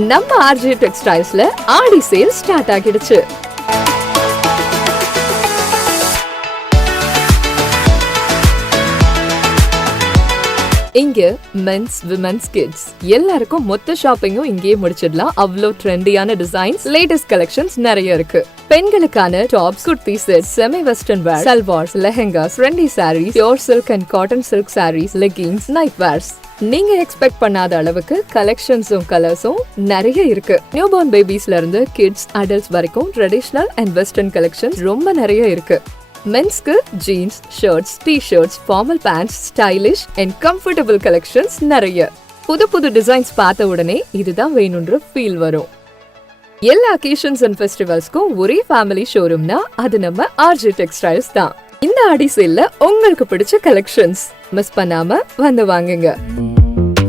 நம்ம ஆர்ஜே டெக்ஸ்டைல்ஸ்ல ஆடி sale start ஆகிடுச்சு. இங்க மென்ஸ், விமென்ஸ், கிட்ஸ் எல்லாருக்கும் மொத்த ஷாப்பிங்கும் இங்கேயே முடிச்சிடலாம். அவ்வளோ ட்ரெண்டியான டிசைன்ஸ், லேட்டஸ்ட் கலெக்ஷன்ஸ் நிறைய இருக்கு. பெண்களுக்கான tops, kurti set, semi western wear, salwars, lehengas, trendy saris, pure silk and cotton silk saris, leggings, night wears, நீங்க எக்ஸ்பெக்ட் பண்ணாத அளவுக்கு கலெக்ஷன்ஸும் கலர்ஸும் நிறைய இருக்கு. நியூ பார்ன் பேபிஸ்ல இருந்து கிட்ஸ், அடல்ட்ஸ் வரைக்கும் ட்ரெடிஷனல் அண்ட் வெஸ்டர்ன் கலெக்ஷன்ஸ் ரொம்ப நிறைய இருக்கு. மென்ஸ்க்கு jeans, shirts, T-shirts, formal pants, stylish and comfortable collections நிறைய. புது புது டிசைன்ஸ் பார்த்த உடனே இதுதான் வேணும்ன்ற ஃபீல் வரும். எல்லா அக்கேஷன்ஸ் அண்ட் ஃபெஸ்டிவல்ஸ்க்கும் ஒரே ஃபேமிலி ஷோரூம்னா அது நம்ம ஆர்ஜே டெக்ஸ்டைல்ஸ் தான். இந்த ஆடி சேல்ல உங்களுக்கு பிடிச்ச கலெக்ஷன்ஸ் மிஸ் பண்ணாம வந்து வாங்குங்க.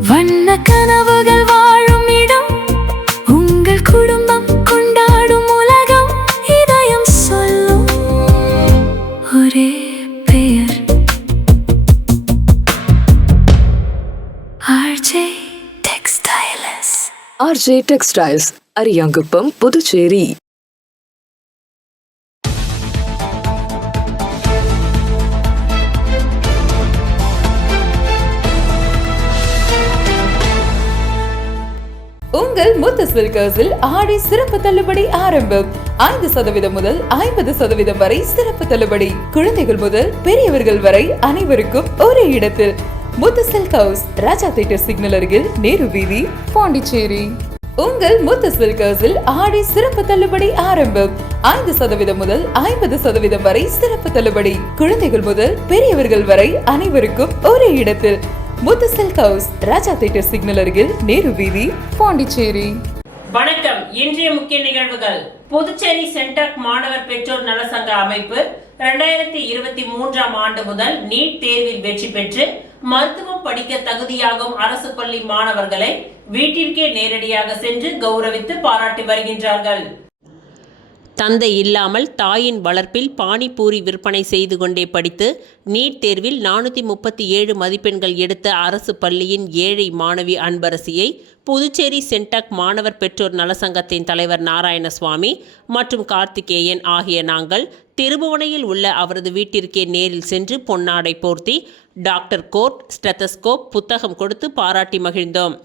வண்ண கனவுகள் வாழும் இடம், உங்கள் குடும்பம் கொண்டாடும் உலகம், இதயம் சொல்லும் ஒரே பெயர், RJ textiles. RJ textiles, Ariyankuppam, Puducherry. உங்கள் முத்து சில்கர்ஸில் ஆடி சிறப்பு தள்ளுபடி ஆரம்பம். 5% முதல் 50% வரை சிறப்பு தள்ளுபடி. குழந்தைகள் முதல் பெரியவர்கள் வரை அனைவருக்கும் ஒரே இடத்தில். முத்து சில்க் ஹவுஸ், ராஜா தியேட்டர் சிக்னல் அருகில், நேரு வீதி, பாண்டிச்சேரி. உங்கள் முத்து சில்கர்ஸில் ஆடி சிறப்பு தள்ளுபடி ஆரம்பம். 5% முதல் 50% வரை சிறப்பு தள்ளுபடி. குழந்தைகள் முதல் பெரியவர்கள் வரை அனைவருக்கும் ஒரே இடத்தில். முத்து சில்க் ஹவுஸ், ராஜா தியேட்டர் சிக்னல் அருகில், நேரு வீதி, பாண்டிச்சேரி. வணக்கம். இன்றைய முக்கிய நிகழ்வுகள். புதுச்சேரி சென்டாக் மாணவர் பெற்றோர் நலசங்க அமைப்பு 2023ஆம் ஆண்டு முதல் நீட் தேர்வில் வெற்றி பெற்று மருத்துவம் படிக்க தகுதியாகும் அரசு பள்ளி மாணவர்களை வீட்டிற்கே நேரடியாக சென்று கௌரவித்து பாராட்டி வருகின்றார்கள். தந்தை இல்லாமல் தாயின் வளர்ப்பில் பானிபூரி விற்பனை செய்து கொண்டே படித்து நீட் தேர்வில் 437 மதிப்பெண்கள் எடுத்த அரசு பள்ளியின் ஏழை மாணவி அன்பரசியை புதுச்சேரி சென்டாக் மாணவர் பெற்றோர் நலசங்கத்தின் தலைவர் நாராயணசுவாமி மற்றும் கார்த்திகேயன் ஆகிய நாங்கள் திருபுவனையில் உள்ள அவரது வீட்டிற்கே நேரில் சென்று பொன்னாடை போர்த்தி டாக்டர் கோட், ஸ்டெத்தஸ்கோப், புத்தகம் கொடுத்து பாராட்டி மகிழ்ந்தோம்.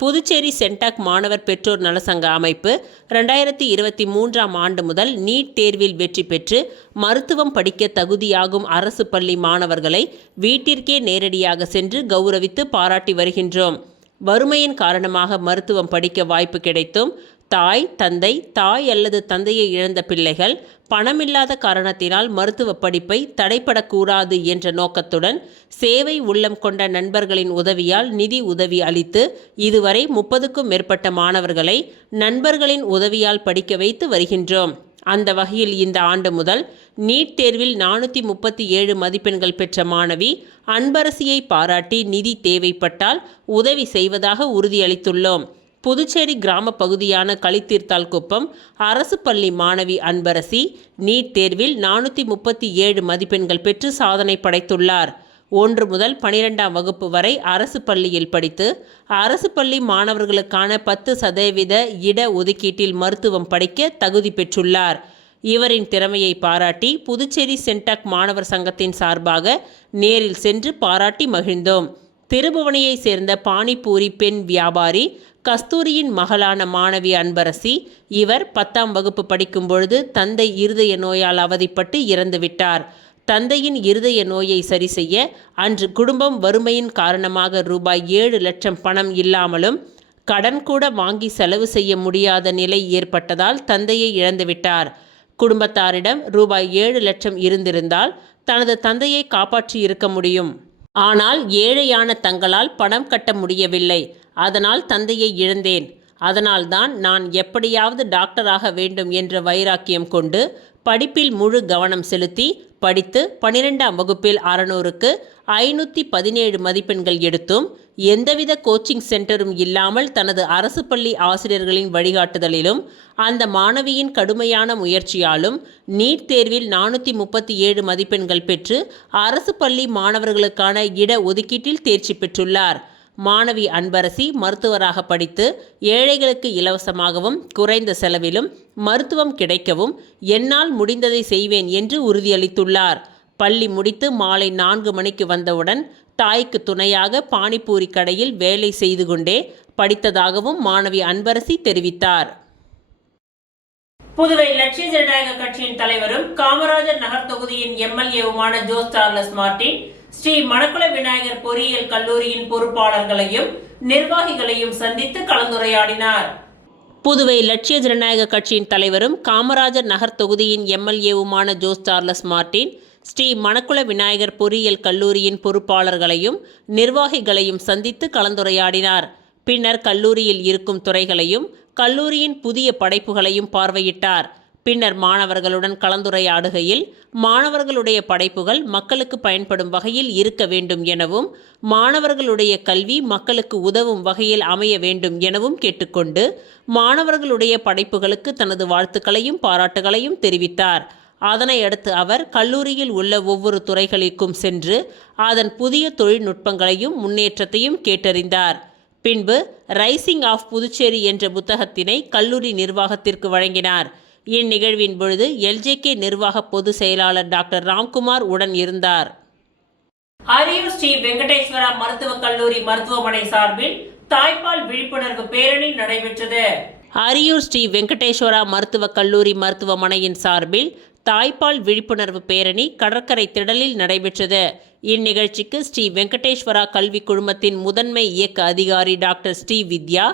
புதுச்சேரி சென்டாக் மாணவர் பெற்றோர் நலசங்க அமைப்பு 2023ஆம் ஆண்டு முதல் நீட் தேர்வில் வெற்றி பெற்று மருத்துவம் படிக்க தகுதியாகும் அரசு பள்ளி மாணவர்களை வீட்டிற்கே நேரடியாக சென்று கௌரவித்து பாராட்டி வருகின்றோம். வறுமையின் காரணமாக மருத்துவம் படிக்க வாய்ப்பு கிடைத்தும் தாய் அல்லது தந்தையை இழந்த பிள்ளைகள் பணமில்லாத காரணத்தினால் மருத்துவ படிப்பை தடைப்படக்கூடாது என்ற நோக்கத்துடன் சேவை உள்ளம் கொண்ட நண்பர்களின் உதவியால் நிதி உதவி அளித்து இதுவரை 30க்கும் மேற்பட்ட மாணவர்களை நண்பர்களின் உதவியால் படிக்க வைத்து வருகின்றோம். அந்த வகையில் இந்த ஆண்டு முதல் நீட் தேர்வில் 437 மதிப்பெண்கள் பெற்ற மாணவி அன்பரசியை பாராட்டி நிதி தேவைப்பட்டால் உதவி செய்வதாக உறுதியளித்துள்ளோம். புதுச்சேரி கிராம பகுதியான களித்தீர்த்தால் குப்பம் அரசு பள்ளி மாணவி அன்பரசி நீட் தேர்வில் 437 மதிப்பெண்கள் பெற்று சாதனை படைத்துள்ளார். 1 முதல் 12ஆம் வகுப்பு வரை அரசு பள்ளியில் படித்து அரசு பள்ளி மாணவர்களுக்கான 10% இட ஒதுக்கீட்டில் மருத்துவம் படிக்க தகுதி பெற்றுள்ளார். இவரின் திறமையை பாராட்டி புதுச்சேரி சென்டாக் மாணவர் சங்கத்தின் சார்பாக நேரில் சென்று பாராட்டி மகிழ்ந்தோம். திருபுவனையை சேர்ந்த பானிபூரி பெண் வியாபாரி கஸ்தூரியின் மகளான மாணவி அன்பரசி இவர் 10ஆம் வகுப்பு படிக்கும் பொழுது தந்தை இருதய நோயால் அவதிப்பட்டு இறந்துவிட்டார். தந்தையின் இருதய நோயை சரி செய்ய அன்று குடும்பம் வறுமையின் காரணமாக ரூபாய் 7 லட்சம் பணம் இல்லாமலும் கடன் கூட வாங்கி செலவு செய்ய முடியாத நிலை ஏற்பட்டதால் தந்தையை இழந்துவிட்டார். குடும்பத்தாரிடம் ரூபாய் 7 லட்சம் இருந்திருந்தால் தனது தந்தையை காப்பாற்றி இருக்க முடியும். ஆனால் ஏழையான தங்களால் பணம் கட்ட முடியவில்லை. அதனால் தந்தையை இழந்தேன். அதனால்தான் நான் எப்படியாவது டாக்டராக வேண்டும் என்ற வைராக்கியம் கொண்டு படிப்பில் முழு கவனம் செலுத்தி படித்து 12ஆம் வகுப்பில் 600க்கு 517 மதிப்பெண்கள் எடுத்தும் எந்தவித கோச்சிங் சென்டரும் இல்லாமல் தனது அரசு பள்ளி ஆசிரியர்களின் வழிகாட்டுதலிலும் அந்த மாணவியின் கடுமையான முயற்சியாலும் நீட் தேர்வில் 437 மதிப்பெண்கள் பெற்று அரசு பள்ளி மாணவர்களுக்கான இட ஒதுக்கீட்டில் தேர்ச்சி பெற்றுள்ளார். மாணவி அன்பரசி மருத்துவராக படித்து ஏழைகளுக்கு இலவசமாகவும் குறைந்த செலவிலும் மருத்துவம் கிடைக்கவும் என்னால் முடிந்ததை செய்வேன் என்று உறுதியளித்துள்ளார். பள்ளி முடித்து மாலை 4 மணிக்கு வந்தவுடன் தாய்க்கு துணையாக பானிபூரி கடையில் வேலை செய்து கொண்டே படித்ததாகவும் மாணவி அன்பரசி தெரிவித்தார். புதுவை லட்சிய ஜனநாயக கட்சியின் தலைவரும் காமராஜர் நகர் தொகுதியின் எம்எல்ஏவுமான Jose Charles Martin Sri Manakula Vinayagar பொறியியல் கல்லூரியின் பொறுப்பாளர்களையும் நிர்வாகிகளையும் சந்தித்து கலந்துரையாடினார். புதுவை லட்சிய ஜனநாயக கட்சியின் தலைவரும் காமராஜர் நகர் தொகுதியின் எம்எல்ஏவுமான Jose Charles Martin Sri Manakula Vinayagar பொறியியல் கல்லூரியின் பொறுப்பாளர்களையும் நிர்வாகிகளையும் சந்தித்து கலந்துரையாடினார். பின்னர் கல்லூரியில் இருக்கும் துறைகளையும் கல்லூரியின் புதிய படைப்புகளையும் பார்வையிட்டார். பின்னர் மாணவர்களுடன் கலந்துரையாடுகையில் மாணவர்களுடைய படைப்புகள் மக்களுக்கு பயன்படும் வகையில் இருக்க வேண்டும் எனவும் மாணவர்களுடைய கல்வி மக்களுக்கு உதவும் வகையில் அமைய வேண்டும் எனவும் கேட்டுக்கொண்டு மாணவர்களுடைய படைப்புகளுக்கு தனது வாழ்த்துக்களையும் பாராட்டுகளையும் தெரிவித்தார். அதனை அடுத்து அவர் கல்லூரியில் உள்ள ஒவ்வொரு துறைகளுக்கும் சென்று அதன் புதிய தொழில்நுட்பங்களையும் முன்னேற்றத்தையும் கேட்டறிந்தார். பின்பு ரைசிங் ஆஃப் புதுச்சேரி என்ற புத்தகத்தினை கல்லூரி நிர்வாகத்திற்கு வழங்கினார். இந்நிகழ்வின் பொழுது எல்ஜேகே நிர்வாக பொதுச் செயலாளர் டாக்டர் ராம்குமார் உடன் இருந்தார். அரியூர் ஸ்ரீ வெங்கடேஸ்வரா மருத்துவக் கல்லூரி மருத்துவமனை சார்பில் தாய்ப்பால் விழிப்புணர்வு பேரணி நடைபெற்றது. அரியூர் ஸ்ரீ வெங்கடேஸ்வரா மருத்துவக் கல்லூரி மருத்துவமனையின் சார்பில் தாய்ப்பால் விழிப்புணர்வு பேரணி கடற்கரை திடலில் நடைபெற்றது. இந்நிகழ்ச்சிக்கு ஸ்ரீ வெங்கடேஸ்வரா கல்வி குழுமத்தின் முதன்மை இயக்க அதிகாரி டாக்டர் ஸ்ரீ வித்யா,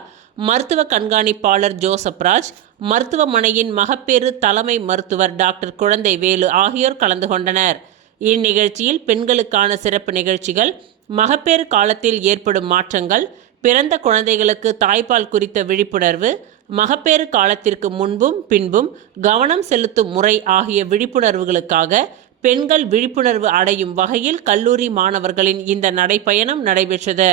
மருத்துவ கண்காணிப்பாளர் ஜோசப்ராஜ், மருத்துவமனையின் மகப்பேறு தலைமை மருத்துவர் டாக்டர் குழந்தை வேலு ஆகியோர் கலந்து கொண்டனர். இந்நிகழ்ச்சியில் பெண்களுக்கான சிறப்பு நிகழ்ச்சிகள், மகப்பேறு காலத்தில் ஏற்படும் மாற்றங்கள், பிறந்த குழந்தைகளுக்கு தாய்ப்பால் குறித்த விழிப்புணர்வு, மகப்பேறு காலத்திற்கு முன்பும் பின்பும் கவனம் செலுத்தும் முறை ஆகிய விழிப்புணர்வுகளுக்காக பெண்கள் விழிப்புணர்வு அடையும் வகையில் கல்லூரி மாணவர்களின் இந்த நடைப்பயணம் நடைபெற்றது.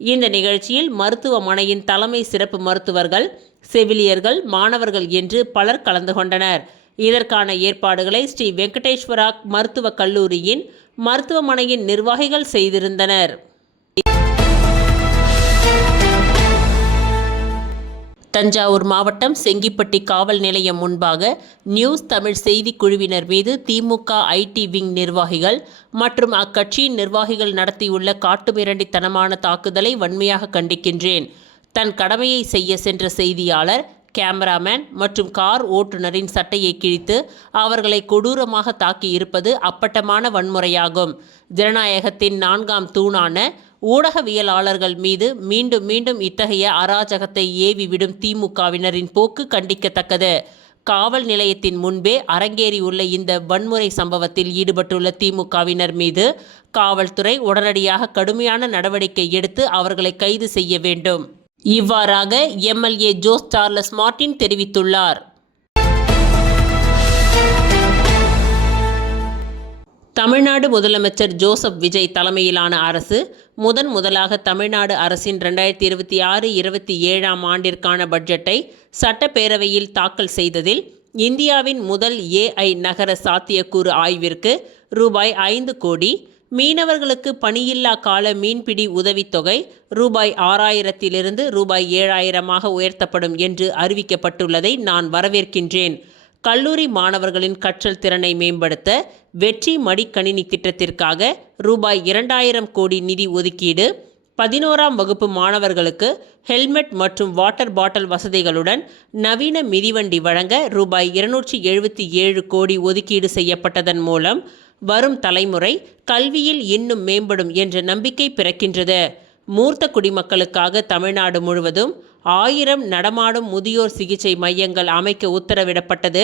இந்த நிகழ்ச்சியில் மருத்துவமனையின் தலைமை சிறப்பு மருத்துவர்கள், செவிலியர்கள், மாணவர்கள் என்று பலர் கலந்து கொண்டனர். இதற்கான ஏற்பாடுகளை ஸ்ரீ வெங்கடேஸ்வரா மருத்துவக் கல்லூரியின் மருத்துவமனையின் நிர்வாகிகள் செய்திருந்தனர். தஞ்சாவூர் மாவட்டம் செங்கிப்பட்டி காவல் நிலையம் முன்பாக நியூஸ் தமிழ் செய்திக் குழுவினர் மீது திமுக ஐடி விங் நிர்வாகிகள் மற்றும் அக்கட்சியின் நிர்வாகிகள் நடத்தியுள்ள காட்டுமிராண்டித்தனமான தாக்குதலை வன்மையாக கண்டிக்கின்றேன். தன் கடமையை செய்ய சென்ற செய்தியாளர், கேமராமேன் மற்றும் கார் ஓட்டுநரின் சட்டையை கிழித்து அவர்களை கொடூரமாக தாக்கி இருப்பது அப்பட்டமான வன்முறையாகும். ஜனநாயகத்தின் 4ஆம் தூணான ஊடகவியலாளர்கள் மீது மீண்டும் மீண்டும் இத்தகைய அராஜகத்தை ஏவிவிடும் திமுகவினரின் போக்கு கண்டிக்கத்தக்கது. காவல் நிலையத்தின் முன்பே அரங்கேறியுள்ள இந்த வன்முறை சம்பவத்தில் ஈடுபட்டுள்ள திமுகவினர் மீது காவல்துறை உடனடியாக கடுமையான நடவடிக்கை எடுத்து அவர்களை கைது செய்ய வேண்டும். இவ்வாறாக எம்எல்ஏ ஜோஸ் சார்லஸ் மார்டின் தெரிவித்துள்ளார். தமிழ்நாடு முதலமைச்சர் ஜோசப் விஜய் தலைமையிலான அரசு முதலாக தமிழ்நாடு அரசின் 2026-27ஆம் ஆண்டிற்கான பட்ஜெட்டை சட்டப்பேரவையில் தாக்கல் செய்ததில் இந்தியாவின் முதல் AI நகர சாத்தியக்கூறு ஆய்விற்கு ரூபாய் 5 கோடி, மீனவர்களுக்கு பணியில்லா கால மீன்பிடி உதவித்தொகை ரூபாய் 6000 ரூபாய் 7000 உயர்த்தப்படும் என்று அறிவிக்கப்பட்டுள்ளதை நான் வரவேற்கின்றேன். கல்லூரி மாணவர்களின் கற்றல் திறனை மேம்படுத்த வெற்றி மடிக்கணினி திட்டத்திற்காக ரூபாய் 2000 கோடி நிதி ஒதுக்கீடு, 11ஆம் வகுப்பு மாணவர்களுக்கு ஹெல்மெட் மற்றும் வாட்டர் பாட்டில் வசதிகளுடன் நவீன மிதிவண்டி வழங்க ரூபாய் 277 கோடி ஒதுக்கீடு செய்யப்பட்டதன் மூலம் வரும் தலைமுறை கல்வியில் இன்னும் மேம்படும் என்ற நம்பிக்கை பிறக்கின்றது. மூர்த்த குடிமக்களுக்காக தமிழ்நாடு முழுவதும் 1000 நடமாடும் முதியோர் சிகிச்சை மையங்கள் அமைக்க உத்தரவிடப்பட்டது.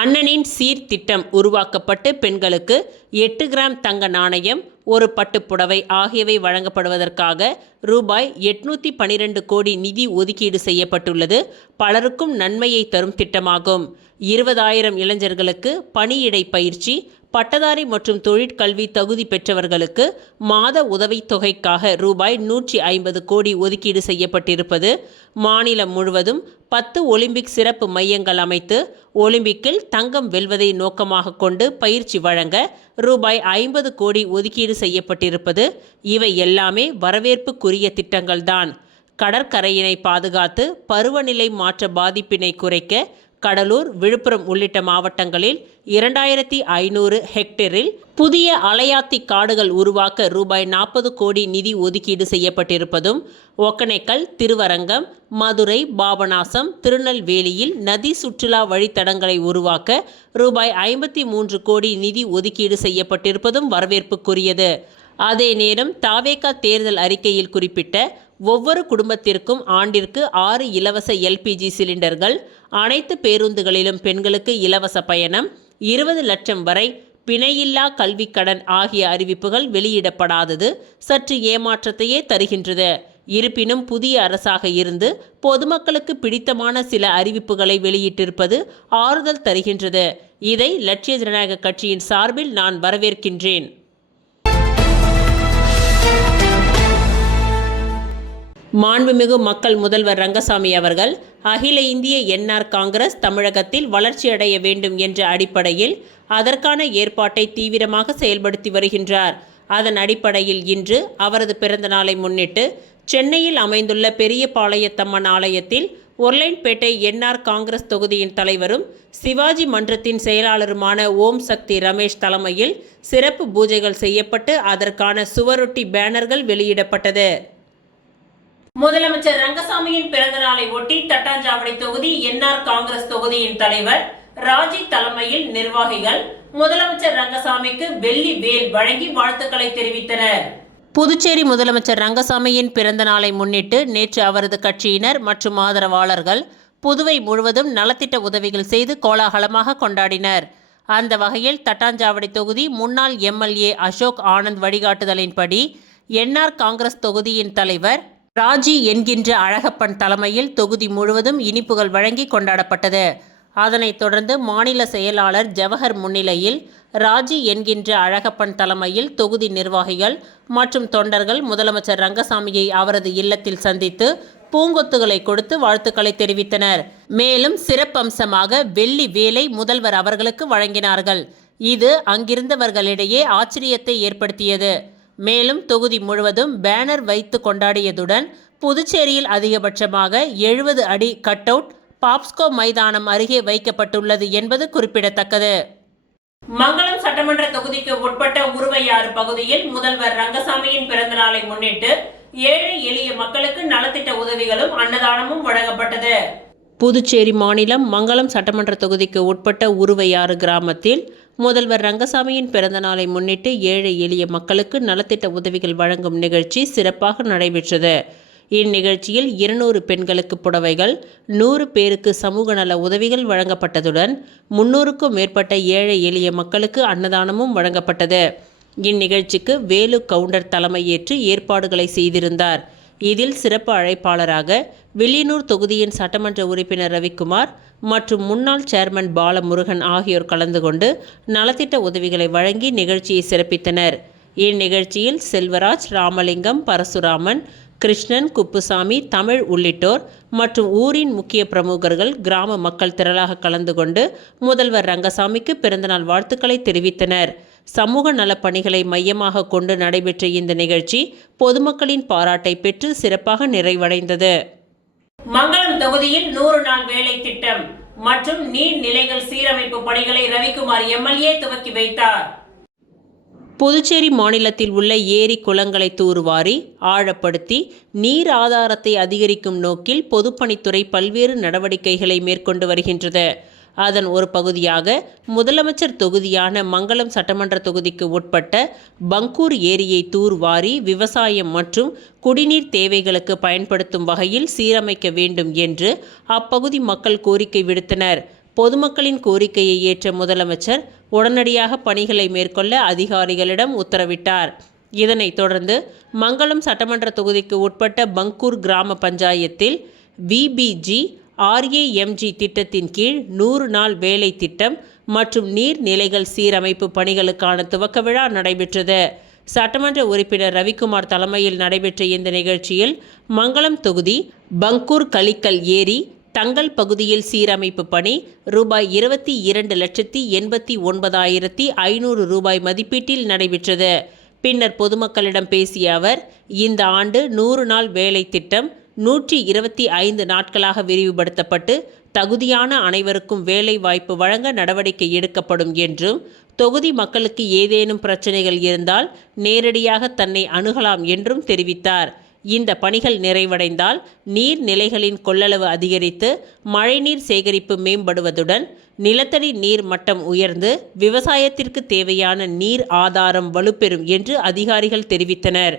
அண்ணனின் சீர்திட்டம் உருவாக்கப்பட்டு பெண்களுக்கு 8 கிராம் தங்க நாணயம், ஒரு பட்டுப்புடவை ஆகியவை வழங்கப்படுவதற்காக ரூபாய் 812 கோடி நிதி ஒதுக்கீடு செய்யப்பட்டுள்ளது. பலருக்கும் நன்மையை தரும் திட்டமாகும். 20,000 இளைஞர்களுக்கு பணியிடை பயிற்சி, பட்டதாரி மற்றும் தொழிற்கல்வி தகுதி பெற்றவர்களுக்கு மாத உதவித்தொகைக்காக ரூபாய் 150 கோடி ஒதுக்கீடு செய்யப்பட்டிருப்பது, மாநிலம் முழுவதும் 10 ஒலிம்பிக் சிறப்பு மையங்கள் அமைத்து ஒலிம்பிக்கில் தங்கம் வெல்வதை நோக்கமாக கொண்டு பயிற்சி வழங்க ரூபாய் 50 கோடி ஒதுக்கீடு செய்யப்பட்டிருப்பது, இவை எல்லாமே வரவேற்புக்குரிய திட்டங்கள்தான். கடற்கரையினை பாதுகாத்து பருவநிலை மாற்ற பாதிப்பினை குறைக்க கடலூர், விழுப்புரம் உள்ளிட்ட மாவட்டங்களில் 2500 ஹெக்டேரில் புதிய அலையாத்தி காடுகள் உருவாக்க ரூபாய் 40 கோடி நிதி ஒதுக்கீடு செய்யப்பட்டிருப்பதும், ஒகேனக்கல், திருவரங்கம், மதுரை, பாபநாசம், திருநெல்வேலியில் நதி சுற்றுலா வழித்தடங்களை உருவாக்க ரூபாய் 53 கோடி நிதி ஒதுக்கீடு செய்யப்பட்டிருப்பதும் வரவேற்புக்குரியது. அதே நேரம் தாவேகா தேர்தல் அறிக்கையில் குறிப்பிட்ட ஒவ்வொரு குடும்பத்திற்கும் ஆண்டிற்கு 6 இலவச LPG சிலிண்டர்கள், அனைத்து பேருந்துகளிலும் பெண்களுக்கு இலவச பயணம், 20 லட்சம் வரை பிணையில்லா கல்விக் கடன் ஆகிய அறிவிப்புகள் வெளியிடப்படாதது சற்று ஏமாற்றத்தையே தருகின்றது. இருப்பினும் புதிய அரசாக இருந்து பொதுமக்களுக்கு பிடித்தமான சில அறிவிப்புகளை வெளியிட்டிருப்பது ஆறுதல் தருகின்றது. இதை லட்சிய ஜனநாயக கட்சியின் சார்பில் நான் வரவேற்கின்றேன். மாண்புமிகு மக்கள் முதல்வர் ரங்கசாமி அவர்கள் அகில இந்திய NR காங்கிரஸ் தமிழகத்தில் வளர்ச்சியடைய வேண்டும் என்ற அடிப்படையில் அதற்கான ஏற்பாட்டை தீவிரமாக செயல்படுத்தி வருகின்றார். அதன் அடிப்படையில் இன்று அவரது பிறந்த நாளை முன்னிட்டு சென்னையில் அமைந்துள்ள பெரியபாளையத்தம்மன் ஆலயத்தில் உருளையன்பேட்டை NR காங்கிரஸ் தொகுதியின் தலைவரும் சிவாஜி மன்றத்தின் செயலாளருமான ஓம் சக்தி ரமேஷ் தலைமையில் சிறப்பு பூஜைகள் செய்யப்பட்டு அதற்கான சுவரொட்டி பேனர்கள் வெளியிடப்பட்டது. முதலமைச்சர் ரங்கசாமியின் பிறந்த நாளை ஒட்டி தட்டாஞ்சாவடி தொகுதி NR காங்கிரஸ் தொகுதியின் தலைவர் ராஜி தலைமையில் நிர்வாகிகள் முதலமைச்சர் ரங்கசாமிக்கு வெள்ளி வேல் வழங்கி வாழ்த்துக்களை தெரிவித்தனர். புதுச்சேரி முதலமைச்சர் ரங்கசாமியின் பிறந்த நாளை முன்னிட்டு நேற்று அவரது கட்சியினர் மற்றும் ஆதரவாளர்கள் புதுவை முழுவதும் நலத்திட்ட உதவிகள் செய்து கோலாகலமாக கொண்டாடினர். அந்த வகையில் தட்டாஞ்சாவடி தொகுதி முன்னாள் MLA அசோக் ஆனந்த் வழிகாட்டுதலின்படி NR காங்கிரஸ் தொகுதியின் தலைவர் ராஜி என்கின்ற அழகப்பன் தலைமையில் தொகுதி முழுவதும் இனிப்புகள் வழங்கி கொண்டாடப்பட்டது. அதனைத் தொடர்ந்து மாநில செயலாளர் ஜவஹர் முன்னிலையில் ராஜி என்கின்ற அழகப்பன் தலைமையில் தொகுதி நிர்வாகிகள் மற்றும் தொண்டர்கள் முதலமைச்சர் ரங்கசாமியை அவரது இல்லத்தில் சந்தித்து பூங்கொத்துகளை கொடுத்து வாழ்த்துக்களை தெரிவித்தனர். மேலும் சிறப்பம்சமாக வெள்ளி வேலை முதல்வர் அவர்களுக்கு வழங்கினார்கள். இது அங்கிருந்தவர்களிடையே ஆச்சரியத்தை ஏற்படுத்தியது. மேலும் தொகுதி முழுவதும் பேனர் வைத்து கொண்டாடியதுடன் புதுச்சேரியில் அதிகபட்சமாக 70 அடி கட் அவுட் பாப்ஸ்கோ மைதானம் அருகே வைக்கப்பட்டுள்ளது என்பது குறிப்பிடத்தக்கது. மங்களம் சட்டமன்ற தொகுதிக்கு உட்பட்ட உருவையாறு பகுதியில் முதல்வர் ரங்கசாமியின் பிறந்த நாளை முன்னிட்டு ஏழை எளிய மக்களுக்கு நலத்திட்ட உதவிகளும் அன்னதானமும் வழங்கப்பட்டது. புதுச்சேரி மாநிலம் மங்களம் சட்டமன்ற தொகுதிக்கு உட்பட்ட உருவையாறு கிராமத்தில் முதல்வர் ரங்கசாமியின் பிறந்த நாளை முன்னிட்டு ஏழை எளிய மக்களுக்கு நலத்திட்ட உதவிகள் வழங்கும் நிகழ்ச்சி சிறப்பாக நடைபெற்றது. இந்நிகழ்ச்சியில் 200 பெண்களுக்கு புடவைகள், 100 பேருக்கு சமூக நல உதவிகள் வழங்கப்பட்டதுடன் 300க்கும் மேற்பட்ட ஏழை எளிய மக்களுக்கு அன்னதானமும் வழங்கப்பட்டது. இந்நிகழ்ச்சிக்கு வேலு கவுண்டர் தலைமையேற்று ஏற்பாடுகளை செய்திருந்தார். இதில் சிறப்பு அழைப்பாளராக வில்லியனூர் தொகுதியின் சட்டமன்ற உறுப்பினர் ரவிக்குமார் மற்றும் முன்னாள் சேர்மன் பாலமுருகன் ஆகியோர் கலந்து கொண்டு நலத்திட்ட உதவிகளை வழங்கி நிகழ்ச்சியை சிறப்பித்தனர். இந்நிகழ்ச்சியில் செல்வராஜ், ராமலிங்கம், பரசுராமன், கிருஷ்ணன், குப்புசாமி, தமிழ் உள்ளிட்டோர் மற்றும் ஊரின் முக்கிய பிரமுகர்கள், கிராம மக்கள் திரளாக கலந்து கொண்டு முதல்வர் ரங்கசாமிக்கு பிறந்தநாள் வாழ்த்துக்களை தெரிவித்தனர். சமூக நலப் பணிகளை மையமாக கொண்டு நடைபெற்ற இந்த நிகழ்ச்சி பொதுமக்களின் பாராட்டை பெற்று சிறப்பாக நிறைவடைந்தது. மங்களம் தொகுதியில் 100 நாள் வேலை திட்டம் மற்றும் நீர்நிலைகள் சீரமைப்பு பணிகளை ரவிக்குமார் MLA துவக்கி வைத்தார். புதுச்சேரி மாநிலத்தில் உள்ள ஏரி குளங்களை தூர்வாரி ஆழப்படுத்தி நீர் ஆதாரத்தை அதிகரிக்கும் நோக்கில் பொதுப்பணித்துறை பல்வேறு நடவடிக்கைகளை மேற்கொண்டு வருகின்றது. அதன் ஒரு பகுதியாக முதலமைச்சர் தொகுதியான மங்களம் சட்டமன்ற தொகுதிக்கு உட்பட்ட பங்கூர் ஏரியை தூர்வாரி விவசாயம் மற்றும் குடிநீர் தேவைகளுக்கு பயன்படுத்தும் வகையில் சீரமைக்க வேண்டும் என்று அப்பகுதி மக்கள் கோரிக்கை விடுத்தனர். பொதுமக்களின் கோரிக்கையை ஏற்ற முதலமைச்சர் உடனடியாக பணிகளை மேற்கொள்ள அதிகாரிகளிடம் உத்தரவிட்டார். இதனைத் தொடர்ந்து மங்களம் சட்டமன்ற தொகுதிக்கு உட்பட்ட பங்கூர் கிராம பஞ்சாயத்தில் VBG RAMG திட்டத்தின் கீழ் 100 நாள் வேலை திட்டம் மற்றும் நீர்நிலைகள் சீரமைப்பு பணிகளுக்கான துவக்க விழா நடைபெற்றது. சட்டமன்ற உறுப்பினர் ரவிக்குமார் தலைமையில் நடைபெற்ற இந்த நிகழ்ச்சியில் மங்களம் தொகுதி பங்கூர் கலிக்கல் ஏரி தங்கள் பகுதியில் சீரமைப்பு பணி ரூபாய் 22,89,500 மதிப்பீட்டில் நடைபெற்றது. பின்னர் பொதுமக்களிடம் பேசிய அவர், இந்த ஆண்டு 100 நாள் வேலை திட்டம் 125 நாட்களாக விரிவுபடுத்தப்பட்டு தகுதியான அனைவருக்கும் வேலை வாய்ப்பு வழங்க நடவடிக்கை எடுக்கப்படும் என்றும், தொகுதி மக்களுக்கு ஏதேனும் பிரச்சனைகள் இருந்தால் நேரடியாக தன்னை அணுகலாம் என்றும் தெரிவித்தார். இந்த பணிகள் நிறைவடைந்தால் நீர்நிலைகளின் கொள்ளளவு அதிகரித்து மழைநீர் சேகரிப்பு மேம்படுவதுடன் நிலத்தடி நீர் மட்டம் உயர்ந்து விவசாயத்திற்கு தேவையான நீர் ஆதாரம் வலுப்பெறும் என்று அதிகாரிகள் தெரிவித்தனர்.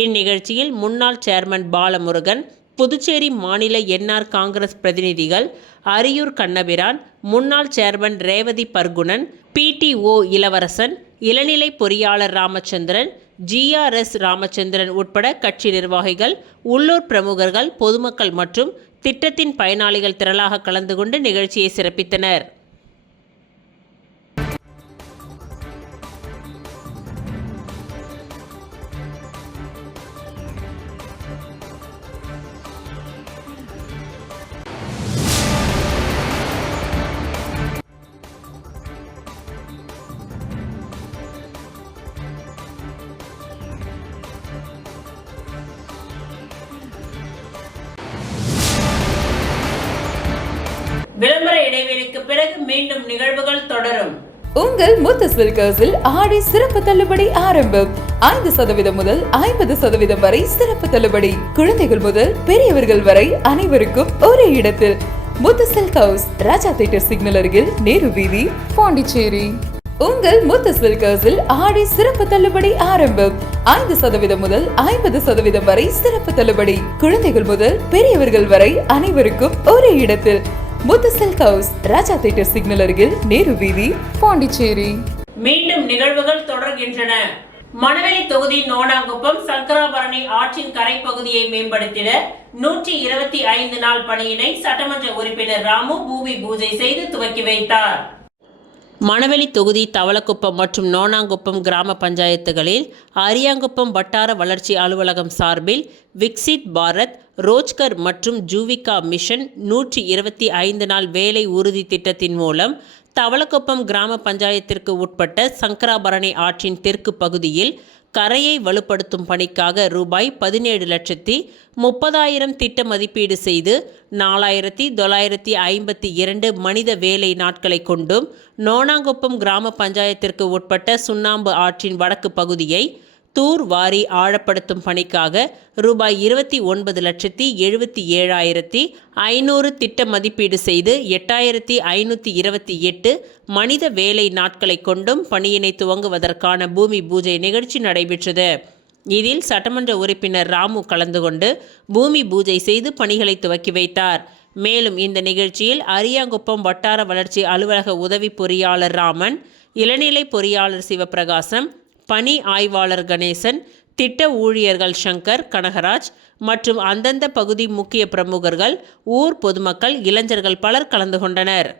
இந்நிகழ்ச்சியில் முன்னாள் சேர்மன் பாலமுருகன், புதுச்சேரி மாநில என்ஆர் காங்கிரஸ் பிரதிநிதிகள் அரியூர் கண்ணபிரான், முன்னாள் சேர்மன் ரேவதி பர்குணன், PTO இளவரசன், இளநிலை பொறியாளர் ராமச்சந்திரன், GRS ராமச்சந்திரன் உட்பட கட்சி நிர்வாகிகள், உள்ளூர் பிரமுகர்கள், பொதுமக்கள் மற்றும் திட்டத்தின் பயனாளிகள் திரளாக கலந்து கொண்டு நிகழ்ச்சியை சிறப்பித்தனர். விளம்பர இடைவெளிக்கு பிறகு மீண்டும் நிகழ்வுகள் தொடரும். உங்கள் முத்து சில்கர்ஸில் ஆடி சிறப்பு தள்ளுபடி ஆரம்பம். 5% முதல் 50% வரை சிறப்பு தள்ளுபடி. குழந்தைகள் முதல் பெரியவர்கள் வரை அனைவருக்கும் ஒரே இடத்தில். முத்து சில்கர்ஸ், ராஜா தியேட்டர் சிக்னல் அருகில், நேரு வீதி, பாண்டிச்சேரி. உங்கள் முத்து சில்கர்ஸில் ஆடி சிறப்பு தள்ளுபடி ஆரம்பம். 5% முதல் 50% வரை சிறப்பு தள்ளுபடி. குழந்தைகள் முதல் பெரியவர்கள் வரை அனைவருக்கும் ஒரே இடத்தில். முத்து சில்கர்ஸ், ராஜா தியேட்டர் சிக்னல் அருகில், நேரு வீதி, பாண்டிச்சேரி. மீண்டும் நிகழ்வுகள் தொடர்கின்றன. மணவெளி தொகுதி நோனாங்குப்பம் சங்கராபரணி ஆற்றின் கரை பகுதியை மேம்படுத்திட 125 நாள் பணியினை சட்டமன்ற உறுப்பினர் ராமு பூமி பூஜை செய்து துவக்கி வைத்தார். மணவெளி தொகுதி தவளக்குப்பம் மற்றும் நோனாங்குப்பம் கிராம பஞ்சாயத்துகளில் அரியாங்குப்பம் வட்டார வளர்ச்சி அலுவலகம் சார்பில் விக்சித் பாரத், ரோஜ்கர் மற்றும் ஜூவிகா மிஷன் 125 நாள் வேலை உறுதி திட்டத்தின் மூலம் தவளக்குப்பம் கிராம பஞ்சாயத்திற்கு உட்பட்ட சங்கராபரணி ஆற்றின் தெற்கு பகுதியில் கரையை வலுப்படுத்தும் பணிக்காக ரூபாய் 17,30,000 திட்ட மதிப்பீடு செய்து 4,952 மனித வேலை நாட்களை கொண்டும் நோனாங்குப்பம் கிராம பஞ்சாயத்திற்கு உட்பட்ட சுண்ணாம்பு ஆற்றின் வடக்கு பகுதியை தூர் வாரி ஆழப்படுத்தும் பணிக்காக ரூபாய் 29,77,500 திட்ட மதிப்பீடு செய்து 8,528 மனித வேலை நாட்களை கொண்டும் பணியினை துவங்குவதற்கான பூமி பூஜை நிகழ்ச்சி நடைபெற்றது. இதில் சட்டமன்ற உறுப்பினர் ராமு கலந்து கொண்டு பூமி பூஜை செய்து பணிகளை துவக்கி வைத்தார். மேலும் இந்த நிகழ்ச்சியில் அரியாங்குப்பம் வட்டார வளர்ச்சி அலுவலக உதவி பொறியாளர் ராமன், இளநிலை பொறியாளர் சிவபிரகாசம், பணி ஆய்வாளர் கணேசன், திட்ட ஊழியர்கள் சங்கர், கனகராஜ் மற்றும் அந்தந்த பகுதி முக்கிய பிரமுகர்கள், ஊர் பொதுமக்கள், இளைஞர்கள் பலர் கலந்து கொண்டனர்.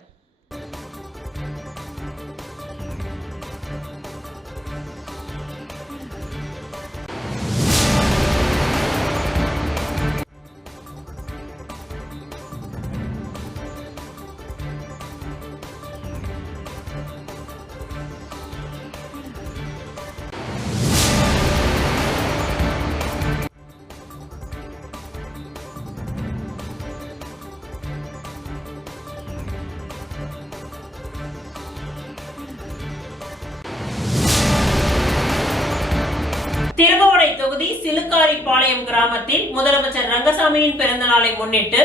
திருபுவனை தொகுதி சிலுக்காரிபாளையம் கிராமத்தில் முதலமைச்சர் ரங்கசாமியின் பிறந்த நாளை முன்னிட்டு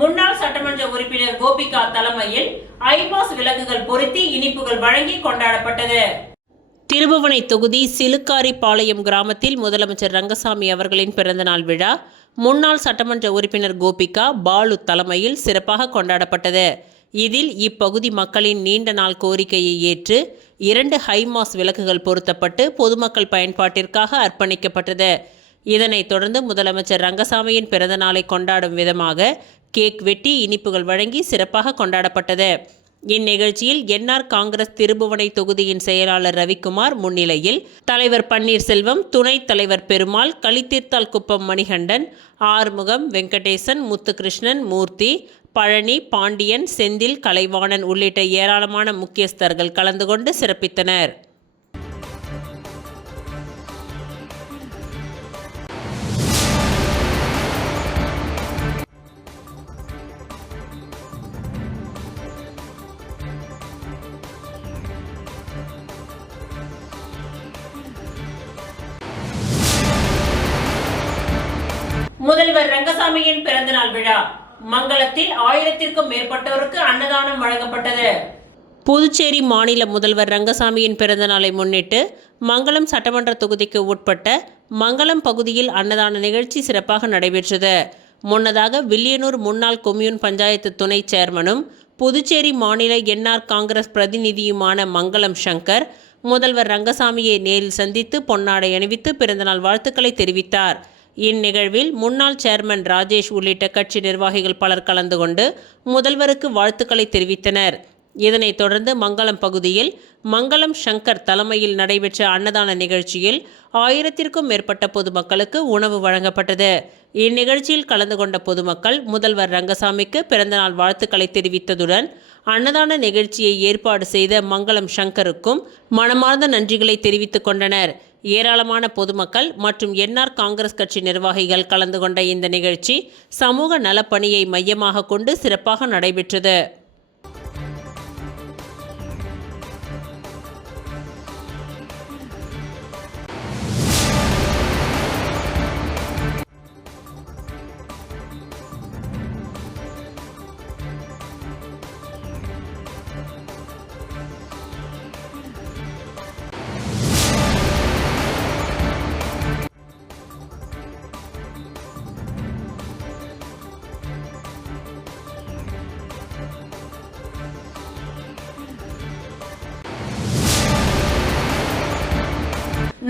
முன்னாள் சட்டமன்ற உறுப்பினர் கோபிகா தலைமையில் ஐமாஸ் விளக்குகள் பொருத்தி இனிப்புகள் வழங்கி கொண்டாடப்பட்டது. திருபுவனை தொகுதி சிலுக்காரிபாளையம் கிராமத்தில் முதலமைச்சர் ரங்கசாமி அவர்களின் பிறந்தநாள் விழா முன்னாள் சட்டமன்ற உறுப்பினர் கோபிகா பாலு தலைமையில் சிறப்பாக கொண்டாடப்பட்டது. இதில் இப்பகுதி மக்களின் நீண்ட நாள் கோரிக்கையை ஏற்று 2 ஹைமாஸ் விளக்குகள் பொருத்தப்பட்டு பொதுமக்கள் பயன்பாட்டிற்காக அர்ப்பணிக்கப்பட்டது. இதனைத் தொடர்ந்து முதலமைச்சர் ரங்கசாமியின் பிறந்த நாளை கொண்டாடும் விதமாக கேக் வெட்டி இனிப்புகள் வழங்கி சிறப்பாக கொண்டாடப்பட்டது. இந்நிகழ்ச்சியில் என்ஆர் காங்கிரஸ் திருபுவனை தொகுதியின் செயலாளர் ரவிக்குமார் முன்னிலையில் தலைவர் பன்னீர்செல்வம், துணைத் தலைவர் பெருமாள், களித்தீர்த்தால் குப்பம் மணிகண்டன், ஆறுமுகம், வெங்கடேசன், முத்துகிருஷ்ணன், மூர்த்தி, பழனி, பாண்டியன், செந்தில், கலைவாணன் உள்ளிட்ட ஏராளமான முக்கியஸ்தர்கள் கலந்து கொண்டு சிறப்பித்தனர். முதல்வர் ரங்கசாமியின் பிறந்தநாள் விழா மங்களத்தில் 1000க்கும் மேற்பட்டோருக்கு அன்னதானம் வழங்கப்பட்டது. புதுச்சேரி மாநில முதல்வர் ரங்கசாமியின் பிறந்தநாளை முன்னிட்டு மங்களம் சட்டமன்ற தொகுதிக்கு உட்பட்ட மங்களம் பகுதியில் அன்னதான நிகழ்ச்சி சிறப்பாக நடைபெற்றது. முன்னதாக வில்லியனூர் முன்னாள் கொம்யூன் பஞ்சாயத்து துணை சேர்மனும் புதுச்சேரி மாநில என்ஆர் காங்கிரஸ் பிரதிநிதியுமான மங்களம் சங்கர் முதல்வர் ரங்கசாமியை நேரில் சந்தித்து பொன்னாடை அணிவித்து பிறந்தநாள் வாழ்த்துக்களை தெரிவித்தார். இந்நிகழ்வில் முன்னாள் சேர்மன் ராஜேஷ் உள்ளிட்ட கட்சி நிர்வாகிகள் பலர் கலந்து கொண்டு முதல்வருக்கு வாழ்த்துக்களை தெரிவித்தனர். இதனைத் தொடர்ந்து மங்களம் பகுதியில் மங்களம் சங்கர் தலைமையில் நடைபெற்ற அன்னதான நிகழ்ச்சியில் 1000க்கும் மேற்பட்ட பொதுமக்களுக்கு உணவு வழங்கப்பட்டது. இந்நிகழ்ச்சியில் கலந்து கொண்ட பொதுமக்கள் முதல்வர் ரங்கசாமிக்கு பிறந்தநாள் வாழ்த்துக்களை தெரிவித்ததுடன் அன்னதான நிகழ்ச்சியை ஏற்பாடு செய்த மங்களம் சங்கருக்கும் மனமார்ந்த நன்றிகளை தெரிவித்துக் கொண்டனர். ஏராளமான பொதுமக்கள் மற்றும் என்ஆர் காங்கிரஸ் கட்சி நிர்வாகிகள் கலந்து கொண்ட இந்த நிகழ்ச்சி சமூக நலப்பணியை மையமாக கொண்டு சிறப்பாக நடைபெற்றது.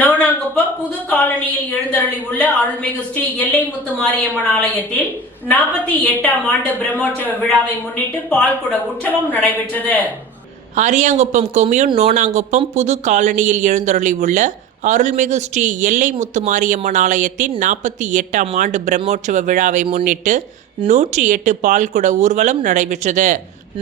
நோனாங்குப்பம் புது காலனியில் எழுந்தருளி உள்ள அருள்மிகு ஸ்ரீ எல்லைமுத்து மாரியம்மன் ஆலயத்தில் 48ஆம் ஆண்டு பிரம்மோற்சவ விழாவை முன்னிட்டு பால்குட உற்சவம் நடைபெற்றது. அரியாங்குப்பம் கொம்யூன் நோனாங்குப்பம் புது காலனியில் எழுந்தருளி உள்ள அருள்மிகு ஸ்ரீ எல்லைமுத்து மாரியம்மன் ஆலயத்தின் 48ஆம் ஆண்டு பிரம்மோற்சவ விழாவை முன்னிட்டு 108 பால்குட ஊர்வலம் நடைபெற்றது.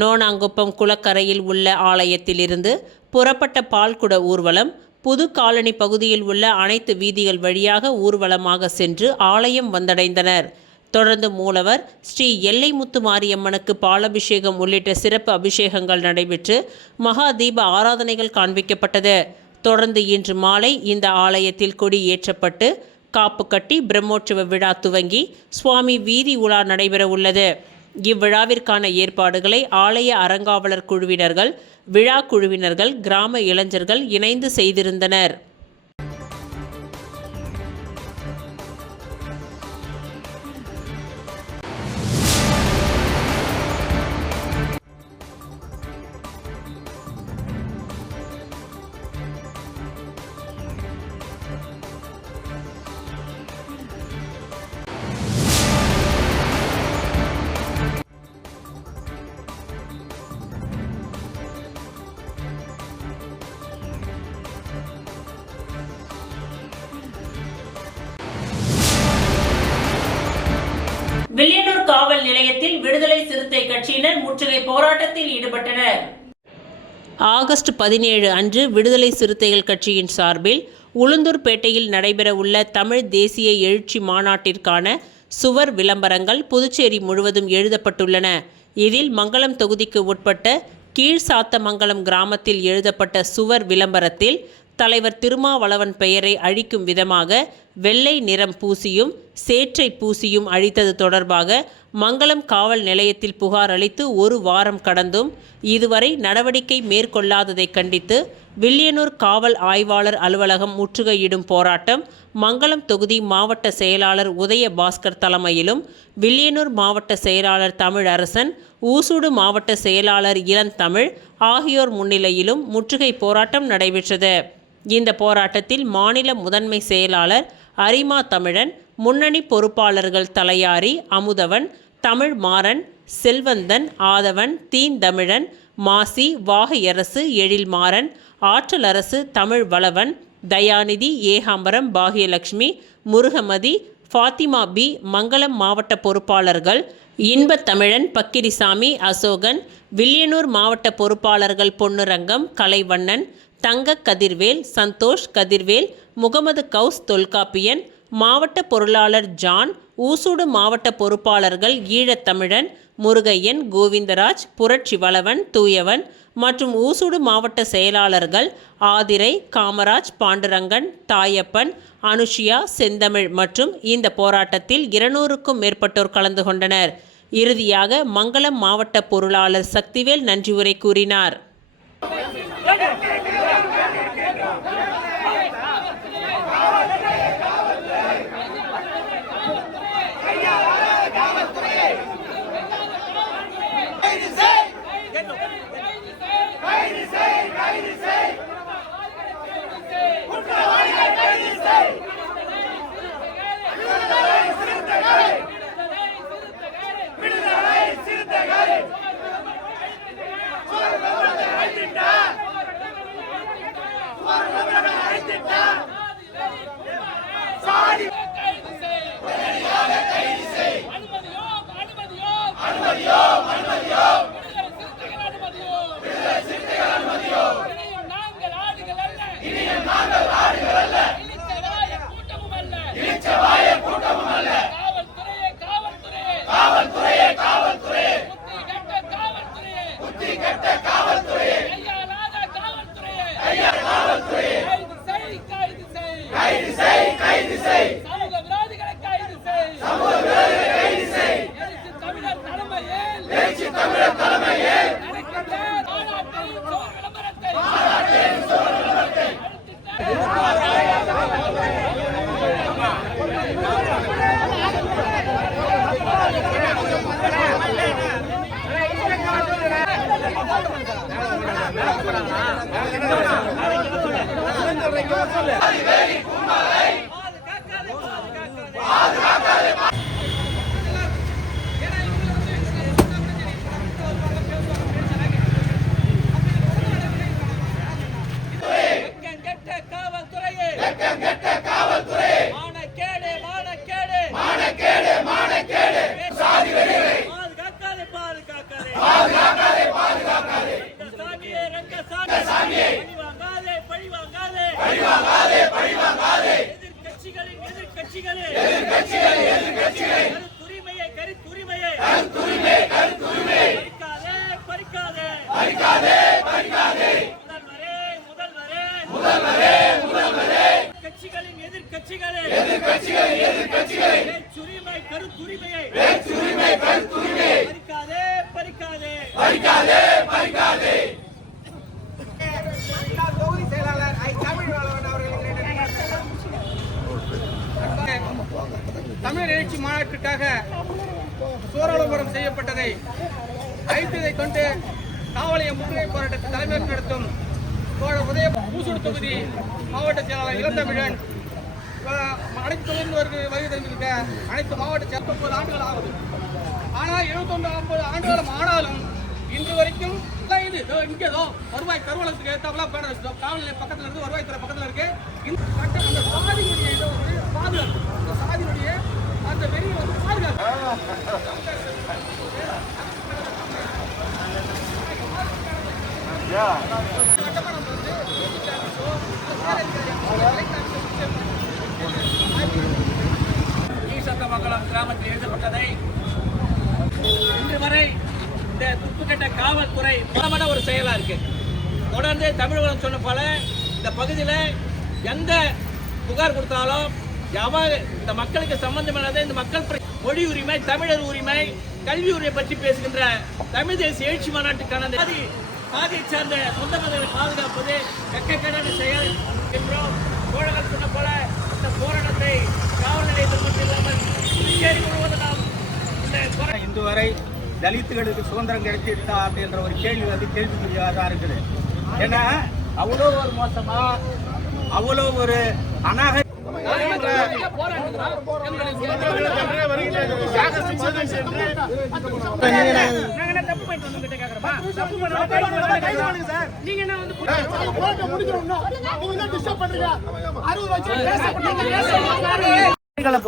நோனாங்குப்பம் குளக்கரையில் உள்ள ஆலயத்திலிருந்து புறப்பட்ட பால்குட ஊர்வலம் புது காலனி பகுதியில் உள்ள அனைத்து வீதிகள் வழியாக ஊர்வலமாக சென்று ஆலயம் வந்தடைந்தனர். தொடர்ந்து மூலவர் ஸ்ரீ எல்லைமுத்து மாரியம்மனுக்கு பாலபிஷேகம் உள்ளிட்ட சிறப்பு அபிஷேகங்கள் நடைபெற்று மகா தீப ஆராதனைகள் காண்பிக்கப்பட்டது. தொடர்ந்து இன்று மாலை இந்த ஆலயத்தில் கொடி ஏற்றப்பட்டு காப்பு கட்டி பிரம்மோற்சவ விழா துவங்கி சுவாமி வீதி உலா நடைபெற உள்ளது. இவ்விழாவிற்கான ஏற்பாடுகளை ஆலய அறங்காவலர் குழுவினர்கள், விழா குழுவினர்கள், கிராம இளைஞர்கள் இணைந்து செய்திருந்தனர். வில்லியனூர் காவல் நிலையத்தில் விடுதலை சிறுத்தை கட்சியினர் முற்றுகை போராட்டத்தில் ஈடுபட்டனர். ஆகஸ்ட் 17 அன்று விடுதலை சிறுத்தைகள் கட்சியின் சார்பில் உளுந்தூர்பேட்டையில் நடைபெற உள்ள தமிழ் தேசிய எழுச்சி மாநாட்டிற்கான சுவர் விளம்பரங்கள் புதுச்சேரி முழுவதும் எழுதப்பட்டுள்ளன. இதில் மங்களம் தொகுதிக்கு உட்பட்ட கீழ்சாத்தமங்கலம் கிராமத்தில் எழுதப்பட்ட சுவர் விளம்பரத்தில் தலைவர் திருமாவளவன் பெயரை அழிக்கும் விதமாக வெள்ளை நிறம் பூசியும் சேற்றை பூசியும் அழித்தது தொடர்பாக மங்களம் காவல் நிலையத்தில் புகார் அளித்து 1 வாரம் கடந்தும் இதுவரை நடவடிக்கை மேற்கொள்ளாததை கண்டித்து வில்லியனூர் காவல் ஆய்வாளர் அலுவலகம் முற்றுகையிடும் போராட்டம் மங்களம் தொகுதி மாவட்ட செயலாளர் உதய பாஸ்கர் தலைமையிலும், வில்லியனூர் மாவட்ட செயலாளர் தமிழரசன், ஊசுடு மாவட்ட செயலாளர் இளந்தமிழ் ஆகியோர் முன்னிலையிலும் முற்றுகை போராட்டம் நடைபெற்றது. இந்த போராட்டத்தில் மாநில முதன்மை செயலாளர் அரிமா தமிழன், முன்னணி பொறுப்பாளர்கள் தலையாரி, அமுதவன், தமிழ் மாறன், செல்வந்தன், ஆதவன், தீந்தமிழன், மாசி, வாகையரசு, எழில்மாறன், ஆற்றல் அரசு, தமிழ் வளவன், தயாநிதி, ஏகாம்பரம், பாகியலட்சுமி, முருகமதி, ஃபாத்திமா பி. மங்களம் மாவட்ட பொறுப்பாளர்கள் இன்பத் தமிழன், பக்கிரிசாமி, அசோகன். வில்லியனூர் மாவட்ட பொறுப்பாளர்கள் பொன்னுரங்கம், கலைவண்ணன், தங்க கதிர்வேல், சந்தோஷ் கதிர்வேல், முகமது கவுஸ் தொல்காப்பியன். மாவட்ட பொருளாளர் ஜான். ஊசூடு மாவட்ட பொறுப்பாளர்கள் ஈழத்தமிழன், முருகையன், கோவிந்தராஜ், புரட்சி வளவன், தூயவன் மற்றும் ஊசூடு மாவட்ட செயலாளர்கள் ஆதிரை, காமராஜ், பாண்டுரங்கன், தாயப்பன், அனுஷியா, செந்தமிழ் மற்றும் இந்த போராட்டத்தில் 200க்கும் மேற்பட்டோர் கலந்து கொண்டனர். இறுதியாக மங்களம் மாவட்ட பொருளாளர் சக்திவேல் நன்றி உரை கூறினார். தமிழ் எழுச்சி மாநாட்டிற்காக சோராளபுரம் செய்யப்பட்டதை ஐந்ததை கொண்டு காவலிய முற்றுகை போராட்டத்தை தலைமையில் நடத்தும் உதய ஊசூடு தொகுதி மாவட்ட செயலாளர் இளந்தமிழன் அனைத்து தொழில்நுட்ப வருகை தந்திருக்க அனைத்து மாவட்ட 19 ஆண்டுகள் ஆகுது. ஆனால் 79 ஆண்டுகளும் ஆனாலும் இன்று வரைக்கும் இங்கே வருவாய் கருவலத்துக்கு ஏற்றாப்புல காவல் நிலைய பக்கத்தில் இருந்து வருவாய்த்துறை பக்கத்தில் இருக்கு. அந்த சாதியினுடைய பாதுகாப்பு, அந்த சாதியினுடைய அந்த வெறியை வந்து பாதுகாப்பு ஈசத்தமங்கலம் கிராமத்தில் எழுதப்பட்டதை இன்று வரை இந்த துப்புக்கட்ட காவல்துறை பலமான ஒரு செயலா இருக்கு. தொடர்ந்து தமிழகம் சொன்ன போல இந்த பகுதியில் எந்த புகார் கொடுத்தாலும் இந்த மக்களுக்கு சம்பந்தம் இல்லாத இந்த மக்கள் மொழி உரிமை, தமிழர் உரிமை, கல்வி உரிமை பற்றி பேசுகின்ற தமிழ் தேசிய எழுச்சி மாநாட்டுக்கான சாதியை சார்ந்த சொந்த மதங்களை பாதுகாப்பது வெட்கக்கேடான செயல் என்றும் தோழர்கள் சொன்ன போல இந்த போராட்டத்தை காவல் நிலையத்தில் மட்டும் இல்லாமல் புதுச்சேரி முழுவதும் நாம் இன்று வரை தலித்துகளுக்கு சுதந்திரம் கிடைச்சிட்டா அப்படின்ற ஒரு கேள்வி வந்து கேள்விக்குறியாக இருக்குது. ஏன்னா அவ்வளோ ஒரு மோசமா, அவ்வளோ ஒரு அநாக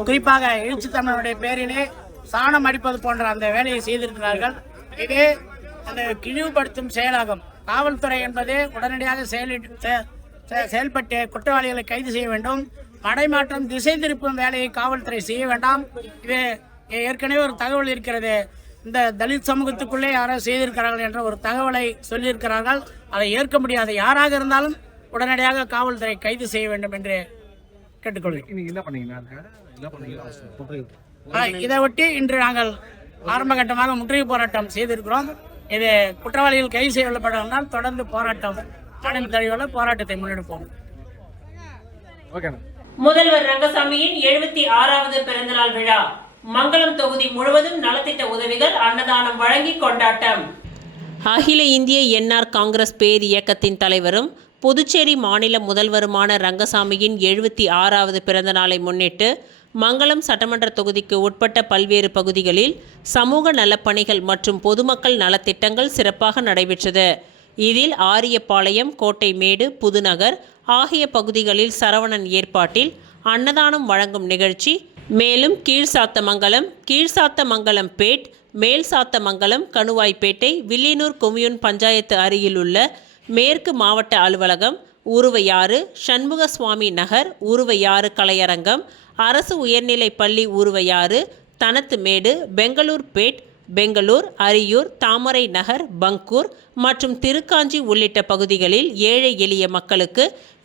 குறிப்பாக எழுச்சி தமிழனுடைய பேரிலே சாணம் அடிப்பது போன்ற அந்த வேலையை செய்திருக்கிறார்கள். இது அந்த இழிவுபடுத்தும் செயலாகும். காவல்துறை என்பது உடனடியாக செயல்பட்டு குற்றவாளிகளை கைது செய்ய வேண்டும். மடைமாற்றம் திசை திருப்பும் வேலையை காவல்துறை செய்ய வேண்டாம். இது ஏற்கனவே ஒரு தகவல் இருக்கிறது. இந்த தலித் சமூகத்துக்குள்ளே யாரோ செய்திருக்கிறார்கள் என்ற ஒரு தகவலை சொல்லியிருக்கிறார்கள். அதை ஏற்க முடியாத யாராக இருந்தாலும் உடனடியாக காவல்துறை கைது செய்ய வேண்டும் என்று கேட்டுக்கொள்கிறேன். இதை ஒட்டி இன்று நாங்கள் ஆரம்ப கட்டமாக முற்றுகை போராட்டம் செய்திருக்கிறோம். இது குற்றவாளிகள் கைது செய்யப்பட்டால் தொடர்ந்து போராட்டம் போராட்டத்தை முன்னெடுப்போம். முதல்வர் ரங்கசாமியின் 76வது பிறந்தநாள் விழா மங்களம் தொகுதி முழுவதும் நலத்திட்ட உதவிகள் அன்னதானம் வழங்கி கொண்டாட்டம். அகில இந்திய என்ஆர் காங்கிரஸ் பேர் இயக்கத்தின் தலைவரும் புதுச்சேரி மாநில முதல்வருமான ரங்கசாமியின் 76வது பிறந்த நாளை முன்னிட்டு மங்களம் சட்டமன்ற தொகுதிக்கு உட்பட்ட பல்வேறு பகுதிகளில் சமூக நலப்பணிகள் மற்றும் பொதுமக்கள் நலத்திட்டங்கள் சிறப்பாக நடைபெற்றது. இதில் ஆரியப்பாளையம், கோட்டைமேடு, புதுநகர் ஆகிய பகுதிகளில் சரவணன் ஏற்பாட்டில் அன்னதானம் வழங்கும் நிகழ்ச்சி, மேலும் கீழ்சாத்தமங்கலம் பேட், மேல்சாத்தமங்கலம், கணுவாய்பேட்டை, வில்லியனூர் கொம்யூன் பஞ்சாயத்து அருகிலுள்ள மேற்கு மாவட்ட அலுவலகம், ஊருவையாறு, சண்முகசுவாமி நகர், ஊருவையாறு கலையரங்கம், அரசு உயர்நிலைப் பள்ளி ஊருவையாறு, தனத்துமேடு, பெங்களூர் பேட், பெங்களூர், அரியூர், தாமரை நகர், பங்கூர் மற்றும் திருக்காஞ்சி உள்ளிட்ட பகுதிகளில் ஏழை எளிய மக்களுக்கு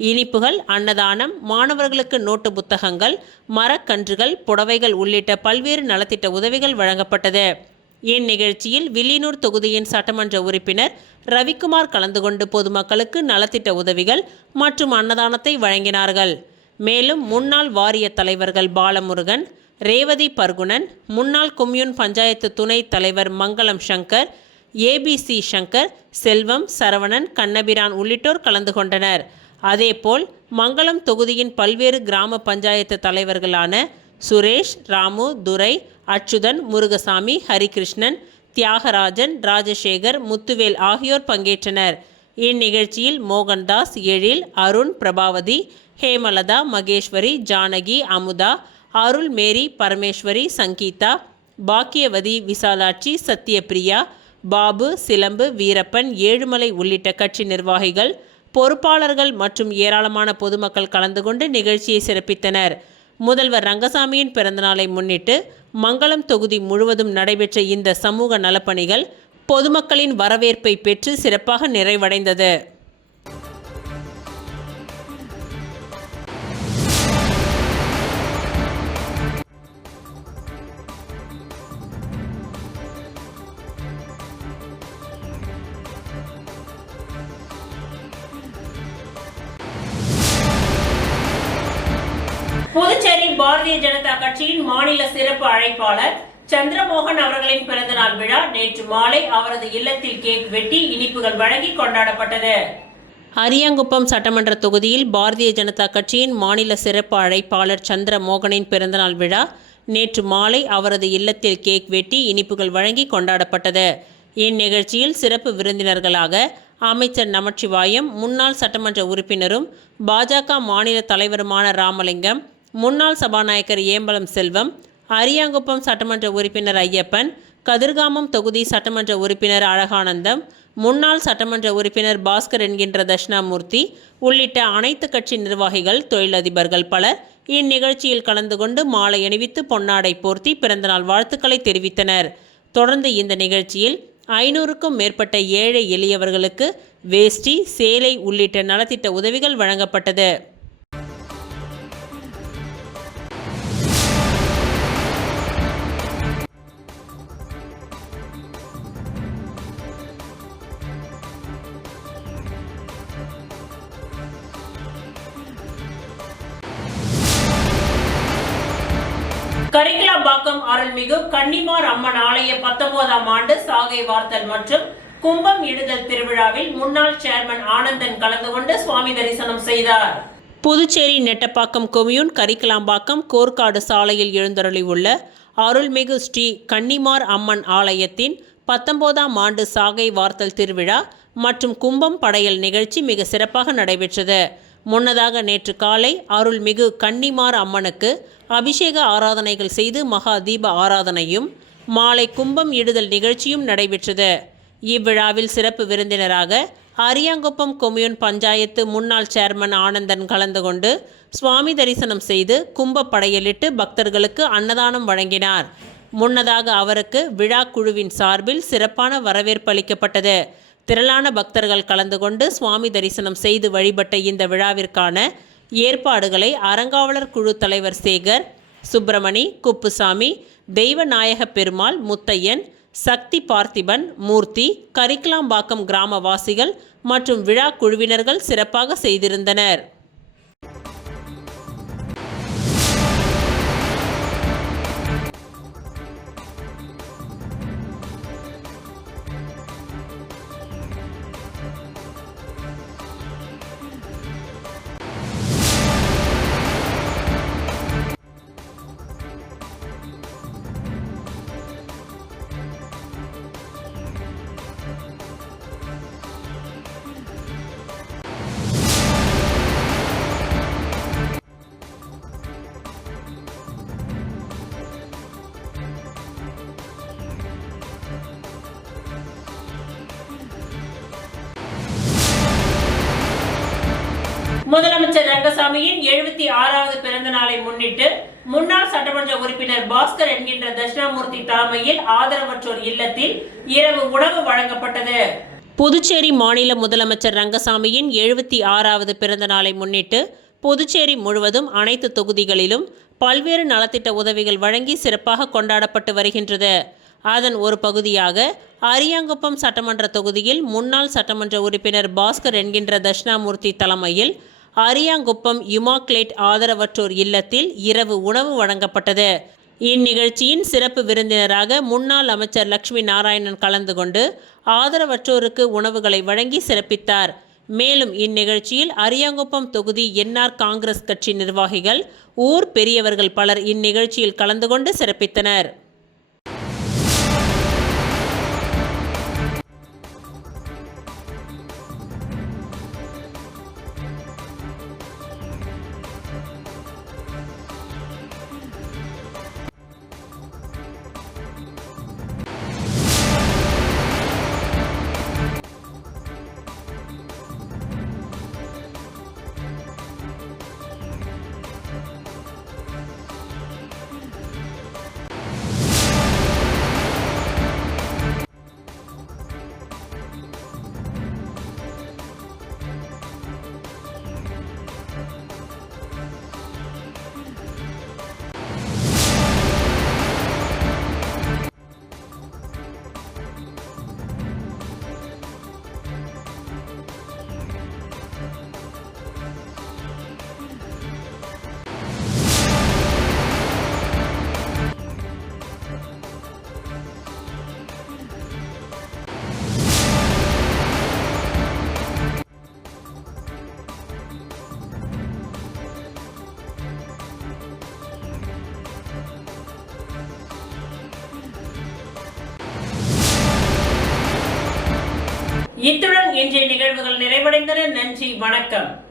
இனிப்புகள், அன்னதானம், மாணவர்களுக்கு நோட்டு புத்தகங்கள், மரக்கன்றுகள், புடவைகள் உள்ளிட்ட பல்வேறு நலத்திட்ட உதவிகள் வழங்கப்பட்டது. இந்நிகழ்ச்சியில் வில்லியனூர் தொகுதியின் சட்டமன்ற உறுப்பினர் ரவிக்குமார் கலந்து கொண்டு பொதுமக்களுக்கு நலத்திட்ட உதவிகள் மற்றும் அன்னதானத்தை வழங்கினார்கள். மேலும் முன்னாள் வாரிய தலைவர்கள் பாலமுருகன், ரேவதி பர்குணன், முன்னாள் கொம்யூன் பஞ்சாயத்து துணைத் தலைவர் மங்களம் சங்கர், ஏபிசி சங்கர், செல்வம், சரவணன், கண்ணபிரான் உள்ளிட்டோர் கலந்து கொண்டனர். அதேபோல் மங்களம் தொகுதியின் பல்வேறு கிராம பஞ்சாயத்து தலைவர்களான சுரேஷ், ராமு, துரை, அச்சுதன், முருகசாமி, ஹரிகிருஷ்ணன், தியாகராஜன், ராஜசேகர், முத்துவேல் ஆகியோர் பங்கேற்றனர். இந்நிகழ்ச்சியில் மோகன்தாஸ், எழில், அருண், பிரபாவதி, ஹேமலதா, மகேஸ்வரி, ஜானகி, அமுதா, அருள், மேரி, பரமேஸ்வரி, சங்கீதா, பாக்கியவதி, விசாலாட்சி, சத்யபிரியா, பாபு, சிலம்பு, வீரப்பன், ஏழுமலை உள்ளிட்ட கட்சி நிர்வாகிகள், பொறுப்பாளர்கள் மற்றும் ஏராளமான பொதுமக்கள் கலந்து கொண்டு நிகழ்ச்சியை சிறப்பித்தனர். முதல்வர் ரங்கசாமியின் பிறந்தநாளை முன்னிட்டு மங்களம் தொகுதி முழுவதும் நடைபெற்ற இந்த சமூக நலப்பணிகள் பொதுமக்களின் வரவேற்பை பெற்று சிறப்பாக நிறைவடைந்தது. புதுச்சேரி பாரதிய ஜனதா கட்சியின் மாநில சிறப்பு அழைப்பாளர் சந்திரமோகன் அவர்களின் பிறந்தநாள் விழா நேற்று மாலை அவரது இல்லத்தில் கேக் வெட்டி இனிப்புகள் வழங்கி கொண்டாடப்பட்டது. அரியாங்குப்பம் சட்டமன்ற தொகுதியில் பாரதிய ஜனதா கட்சியின் மாநில சிறப்பு அழைப்பாளர் சந்திரமோகனின் பிறந்தநாள் விழா நேற்று மாலை அவரது இல்லத்தில் கேக் வெட்டி இனிப்புகள் வழங்கி கொண்டாடப்பட்டது. இந்நிகழ்ச்சியில் சிறப்பு விருந்தினர்களாக அமைச்சர் நமச்சிவாயம், முன்னாள் சட்டமன்ற உறுப்பினரும் பாஜக மாநில தலைவருமான ராமலிங்கம், முன்னாள் சபாநாயகர் ஏம்பலம் செல்வம், அரியாங்குப்பம் சட்டமன்ற உறுப்பினர் ஐயப்பன், கதிர்காமம் தொகுதி சட்டமன்ற உறுப்பினர் அழகானந்தம், முன்னாள் சட்டமன்ற உறுப்பினர் பாஸ்கர் என்கின்ற தட்சிணாமூர்த்தி உள்ளிட்ட அனைத்து கட்சி நிர்வாகிகள், தொழிலதிபர்கள் பலர் இந்நிகழ்ச்சியில் கலந்து கொண்டு மாலை அணிவித்து பொன்னாடை போர்த்தி பிறந்தநாள் வாழ்த்துக்களை தெரிவித்தனர். தொடர்ந்து இந்த நிகழ்ச்சியில் 500க்கும் மேற்பட்ட ஏழை எளியவர்களுக்கு வேஷ்டி, சேலை உள்ளிட்ட நலத்திட்ட உதவிகள் வழங்கப்பட்டது. கரிக்கலாம்பாக்கம் அருள்மிகு கன்னிமார் அம்மன் ஆலய 19ஆம் ஆண்டு சாகை வார்த்தல் மற்றும் கும்பம் இடுதல் திருவிழாவில் முன்னாள் சேர்மன் ஆனந்தன் கலந்து கொண்டு சுவாமி தரிசனம் செய்தார். புதுச்சேரி நெட்டப்பாக்கம் கொம்யூன் கரிக்கலாம்பாக்கம் கோர்க்காடு சாலையில் எழுந்தருளி உள்ள அருள்மிகு ஸ்ரீ கன்னிமார் அம்மன் ஆலயத்தின் 19ஆம் ஆண்டு சாகை வார்த்தல் திருவிழா மற்றும் கும்பம் படையல் நிகழ்ச்சி மிக சிறப்பாக நடைபெற்றது. முன்னதாக நேற்று காலை அருள்மிகு கன்னிமார் அம்மனுக்கு அபிஷேக ஆராதனைகள் செய்து மகா தீப ஆராதனையும் மாலை கும்பம் இடுதல் நிகழ்ச்சியும் நடைபெற்றது. இவ்விழாவில் சிறப்பு விருந்தினராக அரியாங்குப்பம் கொம்யூன் பஞ்சாயத்து முன்னாள் சேர்மன் ஆனந்தன் கலந்து கொண்டு சுவாமி தரிசனம் செய்து கும்ப படையலிட்டு பக்தர்களுக்கு அன்னதானம் வழங்கினார். முன்னதாக அவருக்கு விழா குழுவின் சார்பில் சிறப்பான வரவேற்பு அளிக்கப்பட்டது. திரளான பக்தர்கள் கலந்து கொண்டு சுவாமி தரிசனம் செய்து வழிபட்ட இந்த விழாவிற்கான ஏற்பாடுகளை அறங்காவலர் குழு தலைவர் சேகர், சுப்பிரமணி, குப்புசாமி, தெய்வநாயக பெருமாள், முத்தையன், சக்தி பார்த்திபன், மூர்த்தி, கரிக்கலாம்பாக்கம் கிராமவாசிகள் மற்றும் விழா குழுவினர்கள் சிறப்பாக செய்திருந்தனர். முதலமைச்சர் ரங்கசாமியின் 76வது பிறந்த நாளை முன்னிட்டு முன்னாள் சட்டமன்ற உறுப்பினர் பாஸ்கர் என்கின்ற தட்சிணாமூர்த்தி தலைமையில் ஆதரவற்றோர் இல்லத்தில் இரவு உணவு வழங்கப்பட்டது. புதுச்சேரி மாநில முதலமைச்சர் ரங்கசாமியின் 76வது பிறந்த நாளை முன்னிட்டு புதுச்சேரி முழுவதும் அனைத்து தொகுதிகளிலும் பல்வேறு நலத்திட்ட உதவிகள் வழங்கி சிறப்பாக கொண்டாடப்பட்டு வருகின்றது. அதன் ஒரு பகுதியாக அரியாங்குப்பம் சட்டமன்ற தொகுதியில் முன்னாள் சட்டமன்ற உறுப்பினர் பாஸ்கர் என்கின்ற தட்சிணாமூர்த்தி தலைமையில் அரியாங்குப்பம் இமாக்லேட் ஆதரவற்றோர் இல்லத்தில் இரவு உணவு வழங்கப்பட்டது. இந்நிகழ்ச்சியின் சிறப்பு விருந்தினராக முன்னாள் அமைச்சர் லட்சுமி நாராயணன் கலந்து கொண்டு ஆதரவற்றோருக்கு உணவுகளை வழங்கி சிறப்பித்தார். மேலும் இந்நிகழ்ச்சியில் அரியாங்குப்பம் தொகுதி என்ஆர் காங்கிரஸ் கட்சி நிர்வாகிகள், ஊர் பெரியவர்கள் பலர் இந்நிகழ்ச்சியில் கலந்து கொண்டு சிறப்பித்தனர். இத்துடன் இன்றைய நிகழ்வுகள் நிறைவடைந்தன. நன்றி, வணக்கம்.